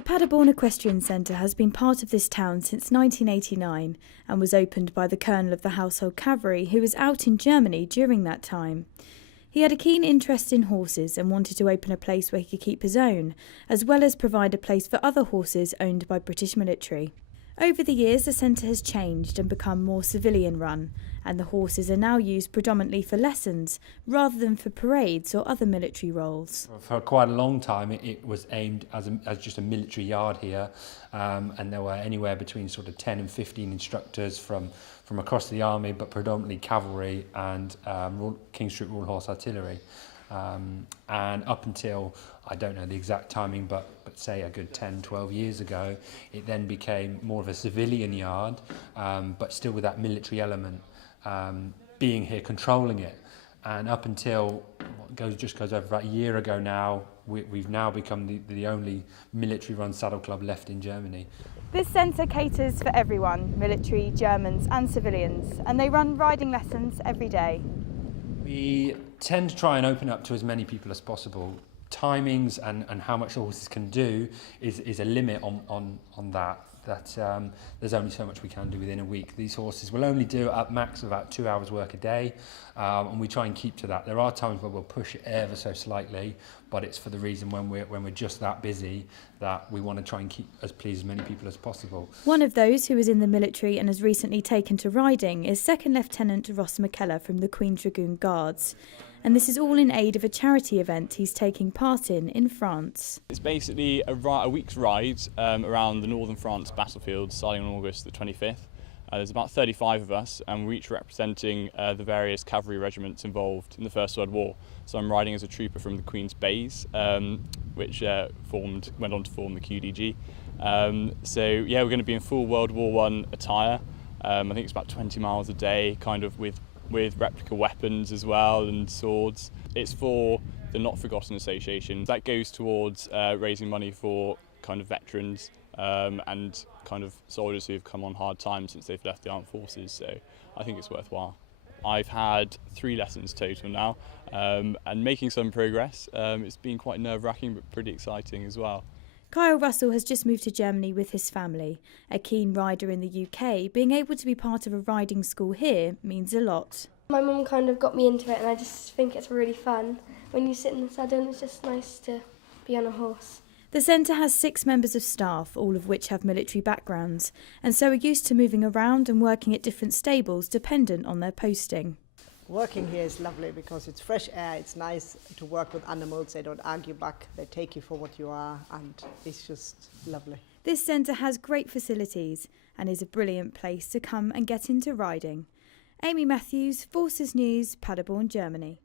The Paderborn Equestrian Centre has been part of this town since 1989 and was opened by the Colonel of the Household Cavalry, who was out in Germany during that time. He had a keen interest in horses and wanted to open a place where he could keep his own, as well as provide a place for other horses owned by British military. Over the years, the centre has changed and become more civilian run, and the horses are now used predominantly for lessons rather than for parades or other military roles. For quite a long time it was aimed as just a military yard here, and there were anywhere between sort of 10 and 15 instructors from across the army, but predominantly cavalry and King Street Royal Horse Artillery. And up until, I don't know the exact timing, but say a good 10, 12 years ago, it then became more of a civilian yard, but still with that military element, being here, controlling it. And up until just goes over about a year ago now, we've now become the only military-run saddle club left in Germany. This centre caters for everyone, military, Germans and civilians, and they run riding lessons every day. We tend to try and open up to as many people as possible. Timings and how much the horses can do is a limit on that. There's only so much we can do within a week. These horses will only do at max about 2 hours work a day, and we try and keep to that. There are times where we'll push it ever so slightly, but it's for the reason when we're just that busy that we want to try and please as many people as possible. One of those who is in the military and has recently taken to riding is Second Lieutenant Ross McKellar from the Queen's Dragoon Guards. And this is all in aid of a charity event he's taking part in France. It's basically a week's ride around the northern France battlefields starting on August the 25th. There's about 35 of us, and we're each representing the various cavalry regiments involved in the First World War. So I'm riding as a trooper from the Queen's Bays, which went on to form the QDG. So yeah, we're going to be in full World War I attire. I think it's about 20 miles a day, kind of with replica weapons as well and swords. It's for the Not Forgotten Association. That goes towards raising money for kind of veterans and kind of soldiers who've come on hard times since they've left the armed forces, so I think it's worthwhile. I've had 3 lessons total now and making some progress. It's been quite nerve-wracking but pretty exciting as well. Kyle Russell has just moved to Germany with his family. A keen rider in the UK, being able to be part of a riding school here means a lot. My mum kind of got me into it, and I just think it's really fun. When you sit in the saddle, it's just nice to be on a horse. The centre has 6 members of staff, all of which have military backgrounds, and so are used to moving around and working at different stables dependent on their posting. Working here is lovely because it's fresh air, it's nice to work with animals, they don't argue back, they take you for what you are, and it's just lovely. This centre has great facilities and is a brilliant place to come and get into riding. Amy Matthews, Forces News, Paderborn, Germany.